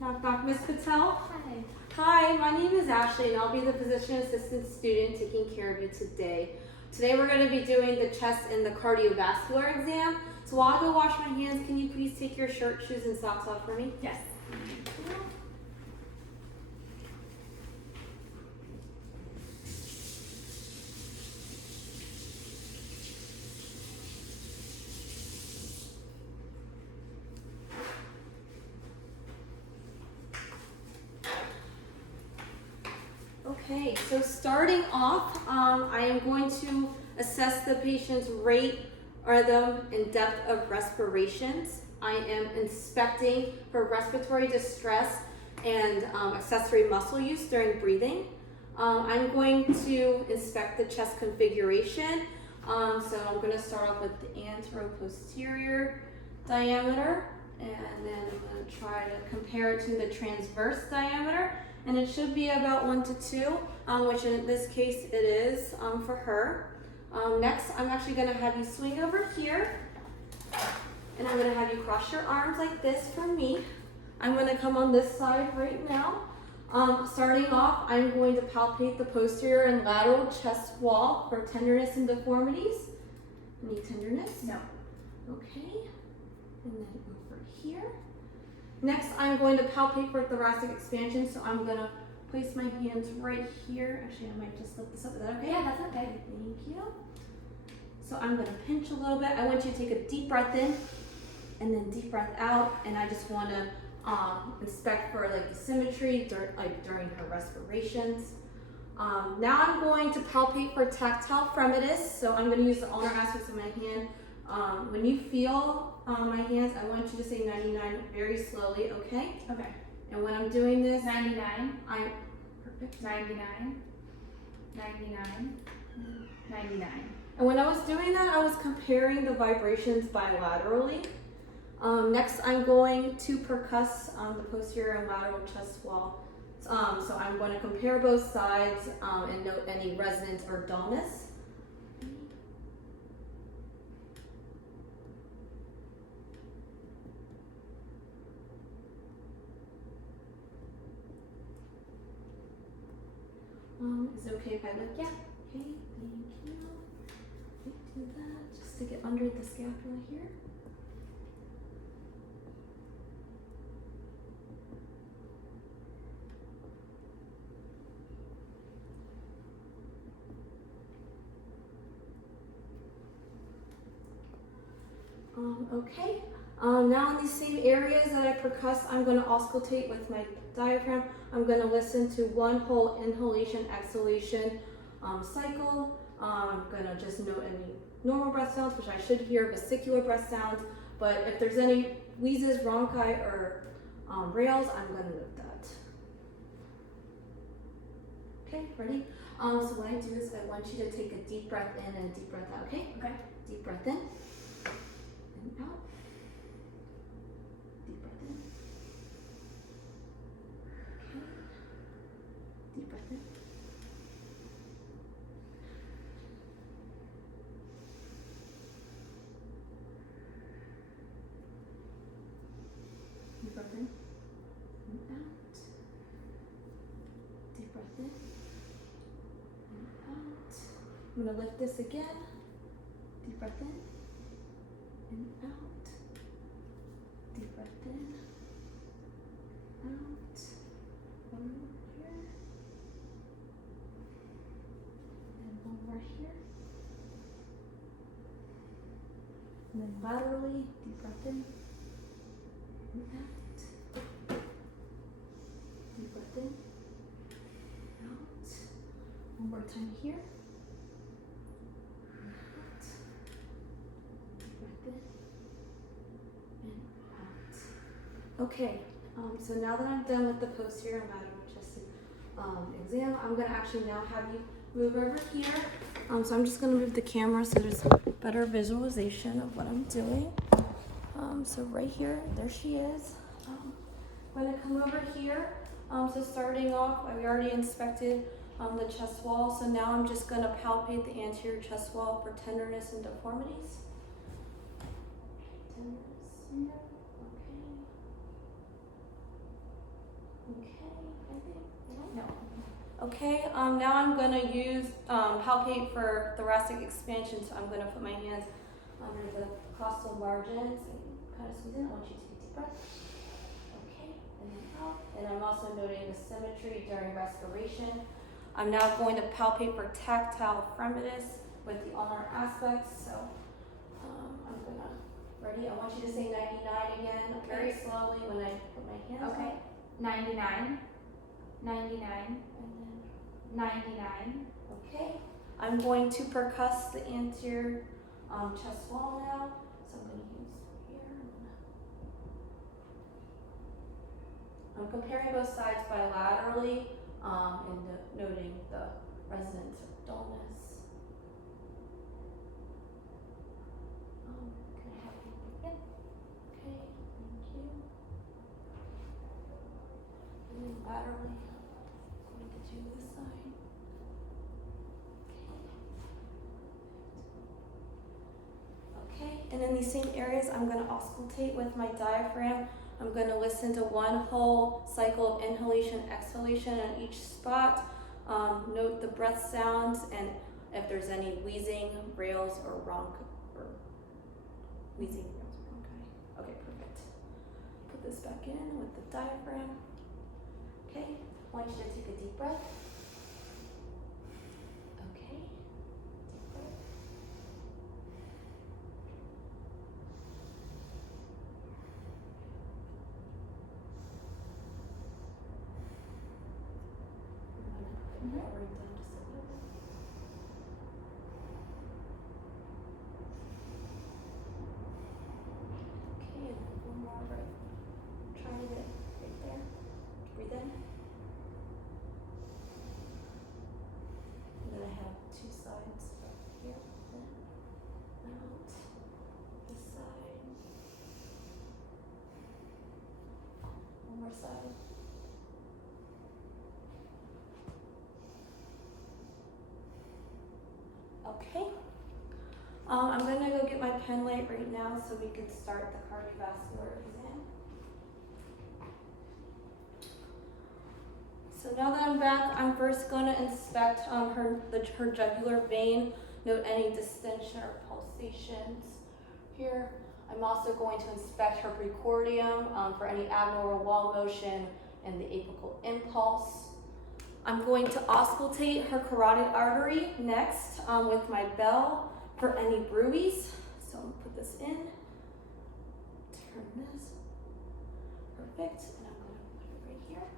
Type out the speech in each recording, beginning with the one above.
Knock, knock, Ms. Patel. Hi. Hi, my name is Ashley, and I'll be the physician assistant student taking care of you today. Today we're going to be doing the chest and the cardiovascular exam. So while I go wash my hands, can you please take your shirt, shoes, and socks off for me? Yes. Okay, so starting off, I am going to assess the patient's rate, rhythm, and depth of respirations. I am inspecting for respiratory distress and accessory muscle use during breathing. I'm going to inspect the chest configuration. So I'm going to start off with the anterior-posterior diameter, and then I'm going to try to compare it to the transverse diameter. And it should be about 1 to 2, which in this case it is for her. Next, I'm actually going to have you swing over here, and I'm going to have you cross your arms like this for me. I'm going to come on this side right now. Starting off, I'm going to palpate the posterior and lateral chest wall for tenderness and deformities. Any tenderness? No. Okay. And then over here. Next, I'm going to palpate for thoracic expansion, so I'm going to place my hands right here. Actually, I might just lift this up. Is that okay? Yeah, that's okay. Thank you. So I'm going to pinch a little bit. I want you to take a deep breath in and then deep breath out, and I just want to inspect for like the symmetry during her respirations. Now I'm going to palpate for tactile fremitus, so I'm going to use the ulnar aspects of my hand. When you feel my hands, I want you to say 99 very slowly, okay? Okay. And when I'm doing this, 99. I'm perfect. 99. 99. 99. And when I was doing that, I was comparing the vibrations bilaterally. Next, I'm going to percuss the posterior and lateral chest wall. So I'm going to compare both sides and note any resonance or dullness. Is it okay if I look? Yeah. Okay, thank you. Let me do that just to get under the scapula here. Okay. Now in these same areas that I percuss, I'm going to auscultate with my diaphragm. I'm going to listen to one whole inhalation, exhalation cycle. I'm going to just note any normal breath sounds, which I should hear, vesicular breath sounds. But if there's any wheezes, rhonchi, or rales, I'm going to note that. Okay, ready? So what I do is I want you to take a deep breath in and a deep breath out, okay? Okay. Deep breath in and out. Deep breath in. Okay. Deep breath in. Deep breath in and out. Deep breath in and out. I'm going to lift this again. Deep breath in and out. Deep breath in, out. One more here. And one more here. And then laterally, deep breath in and out. Deep breath in, out. One more time here. Out. Deep breath in and out. Okay, so now that I'm done with the posterior and lateral chest exam, I'm going to actually now have you move over here. So I'm just going to move the camera so there's better visualization of what I'm doing. So right here, there she is. I'm going to come over here. So starting off, we already inspected the chest wall. So now I'm just going to palpate the anterior chest wall for tenderness and deformities. Tenderness here. Okay. Okay, anything? No. Okay, now I'm gonna use palpate for thoracic expansion. So I'm gonna put my hands under the costal margins and kind of squeeze in. I want you to take a deep breath. Okay, and then out. And I'm also noting the symmetry during respiration. I'm now going to palpate for tactile fremitus with the ulnar aspects. So I'm gonna, ready? I want you to say 99 again, very slowly when I put my hands Okay. up. 99. 99. And then 99. okay, I'm going to percuss the anterior chest wall now. So I'm going to use here. I'm comparing both sides bilaterally and noting the resonance of dullness. Can I have you begin? Okay, thank you. And then laterally, I'm going to do this side. Okay, and in these same areas, I'm going to auscultate with my diaphragm. I'm going to listen to one whole cycle of inhalation, exhalation on each spot. Note the breath sounds and if there's any wheezing, rales, or wheezing, rales, or bronchi. Okay, perfect. Put this back in with the diaphragm. Okay, I want you to take a deep breath. Okay, deep breath. I'm going to put it down just a little bit. Okay, and then one more right. Try it right there. Breathe in. And then I have two sides up here. In, out. This side. One more side. Okay. I'm gonna go get my pen light right now so we can start the cardiovascular exam. So now that I'm back, I'm first gonna inspect her jugular vein, note any distension or pulsations here. I'm also going to inspect her precordium for any abnormal wall motion and the apical impulse. I'm going to auscultate her carotid artery next with my bell for any bruits. So I'm gonna put this in, turn this, perfect, and I'm gonna put it right here.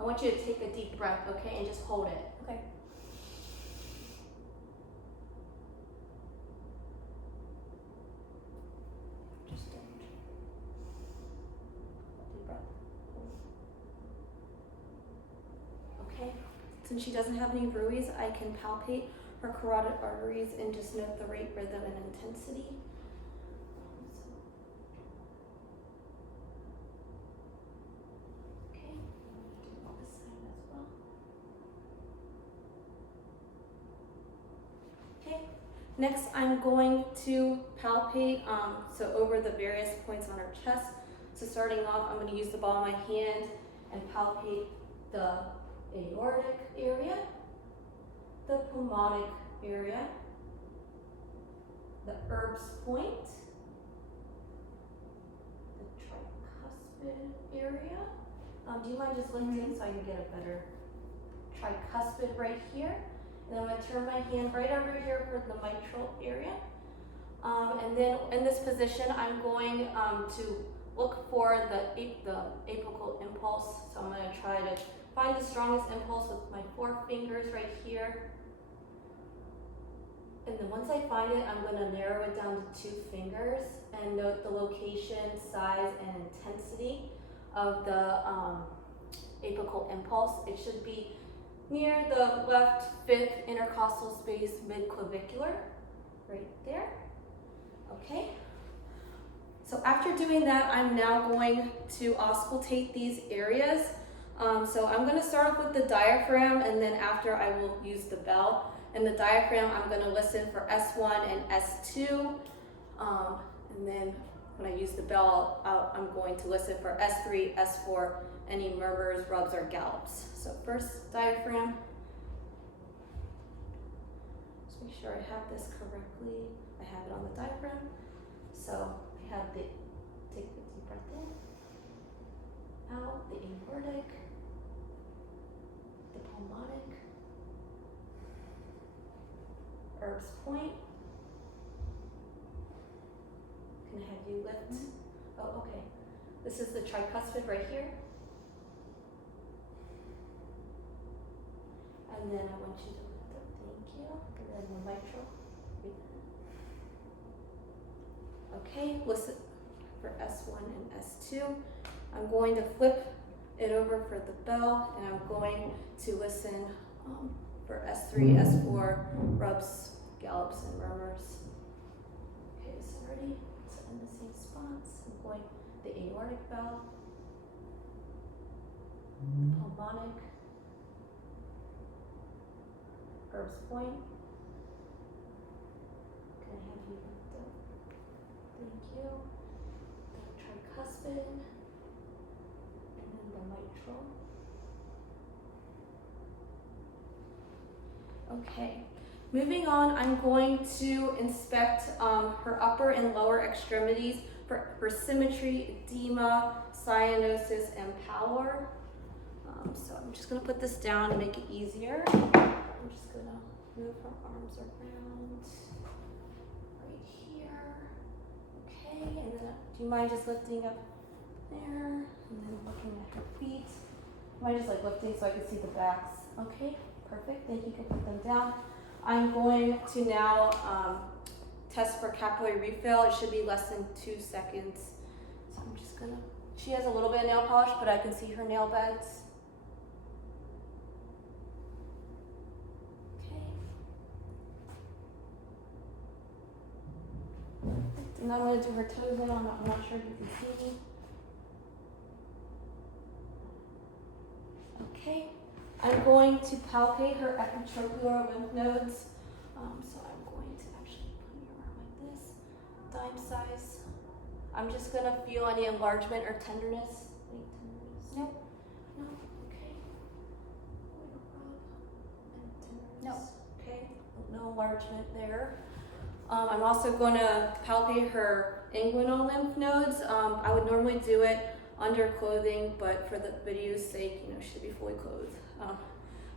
I want you to take a deep breath, okay, and just hold it, okay? Just don't. Deep breath, hold. Okay, since she doesn't have any bruits, I can palpate her carotid arteries and just note the rate, rhythm, and intensity. Okay, do on this side as well. Okay, next I'm going to palpate, so over the various points on her chest. So starting off, I'm going to use the ball in my hand and palpate the aortic area, the pulmonic area, the Erb's point, the tricuspid area. Do you mind just lifting so I can get a better tricuspid right here? And I'm going to turn my hand right over here for the mitral area. And then in this position, I'm going to look for the apical impulse. So I'm going to try to find the strongest impulse with my 4 fingers right here. And then once I find it, I'm going to narrow it down to 2 fingers and note the location, size, and intensity of the apical impulse. It should be near the left 5th intercostal space mid-clavicular, right there. Okay. So after doing that, I'm now going to auscultate these areas. So I'm going to start off with the diaphragm, and then after I will use the bell. In the diaphragm, I'm going to listen for S1 and S2, and then when I use the bell, I'm going to listen for S3, S4, any murmurs, rubs, or gallops. So first, diaphragm. Just make sure I have this correctly. I have it on the diaphragm. So I have the, take a deep breath in, out, the aortic, the pulmonic, Erb's point. Can I have you lift? Oh, okay. This is the tricuspid right here. And then I want you to lift up, thank you. And then the mitral. Okay, listen for S1 and S2. I'm going to flip it over for the bell, and I'm going to listen for S3, S4, rubs, gallops, and murmurs. Okay, so ready? So in the same spots, I'm going the aortic bell, pulmonic, Erb's point. Can I have you lift up? Thank you. The tricuspid, and then the mitral. Okay, moving on, I'm going to inspect her upper and lower extremities for symmetry, edema, cyanosis, and pallor. So I'm just gonna put this down to make it easier. I'm just gonna move her arms around right here. Okay, and then do you mind just lifting up there and then looking at her feet? Am I just like lifting so I can see the backs? Okay, perfect. Thank you. You can put them down. I'm going to now test for capillary refill. It should be less than 2 seconds. So I'm just gonna, she has a little bit of nail polish, but I can see her nail beds. Okay. And I'm gonna do her toes in. I'm not sure if you can see me. Okay. I'm going to palpate her epitrochlear lymph nodes. So I'm going to actually put your arm like this, dime size. I'm just gonna feel any enlargement or tenderness. Any tenderness? Nope. No? Okay. Tenderness? No. Okay. No enlargement there. I'm also gonna palpate her inguinal lymph nodes. I would normally do it under clothing, but for the video's sake, she should be fully clothed.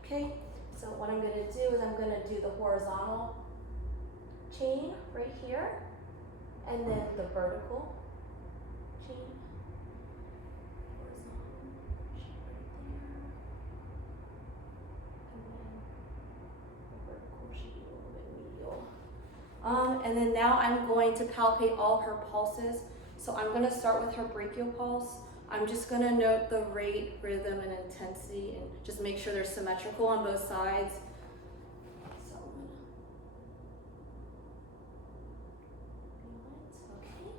Okay, so what I'm gonna do is I'm gonna do the horizontal chain right here, and then the vertical chain. Horizontal chain right there, and then the vertical should be a little bit medial. And then now I'm going to palpate all her pulses. So I'm gonna start with her brachial pulse. I'm just gonna note the rate, rhythm, and intensity, and just make sure they're symmetrical on both sides. So I'm gonna feel it, okay.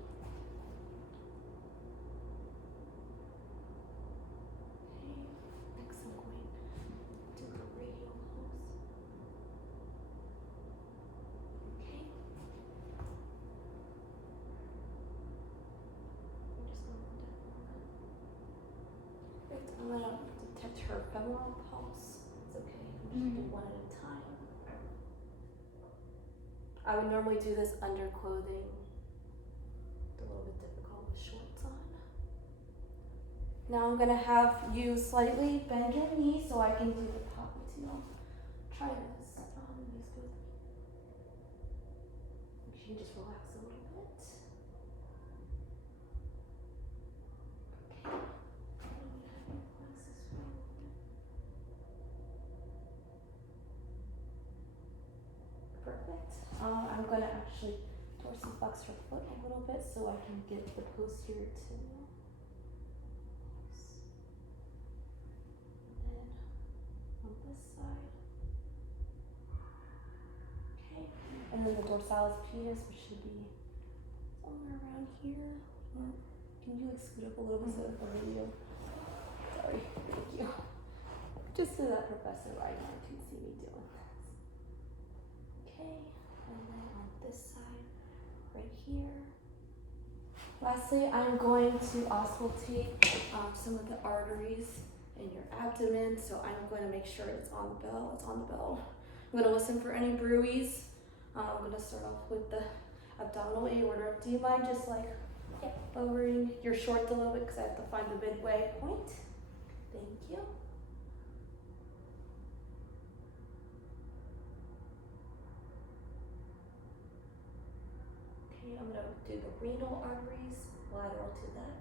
Okay, next I'm going to do her radial pulse. Okay. I'm gonna detect her femoral pulse. It's okay. I'm just gonna do one at a time. I would normally do this under clothing. It's a little bit difficult with shorts on. Now I'm gonna have you slightly bend your knee so I can do the popliteal. Try this. These both. Make sure you just relax a little bit. Okay. Perfect. I'm going to actually dorsiflex her foot a little bit so I can get the posterior tibial. And then on this side. Okay. And then the dorsalis pedis, which should be somewhere around here. Can you scoot up a little bit so that the video? Sorry. Thank you. Just so that Professor Reiner can see me doing this. Okay, and then on this side, right here. Lastly, I'm going to auscultate some of the arteries in your abdomen. So I'm going to make sure it's on the bell. It's on the bell. I'm going to listen for any bruits. I'm going to start off with the abdominal aorta. Do you mind just like lowering your shorts a little bit because I have to find the midway point? Thank you. Okay, I'm going to do the renal arteries lateral to that.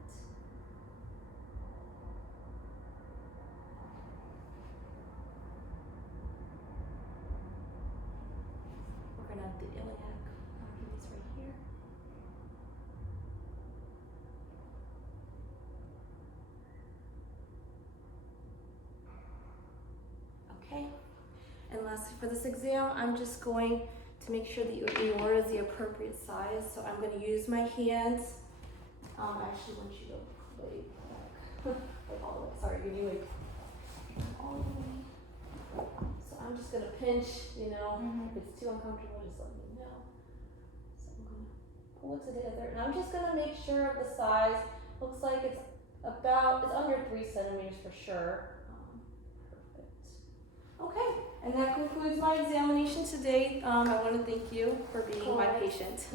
We're going to have the iliac arteries right here. Okay, and lastly for this exam, I'm just going to make sure that your aorta is the appropriate size. So I'm going to use my hands. I actually want you to lay back, like all the way. Sorry, you're doing all the way. So I'm just going to pinch, you know, if it's too uncomfortable, just let me know. So I'm going to pull it together, and I'm just going to make sure of the size. Looks like it's under 3 centimeters for sure. Perfect. Okay, and that concludes my examination today. I want to thank you for being my patient.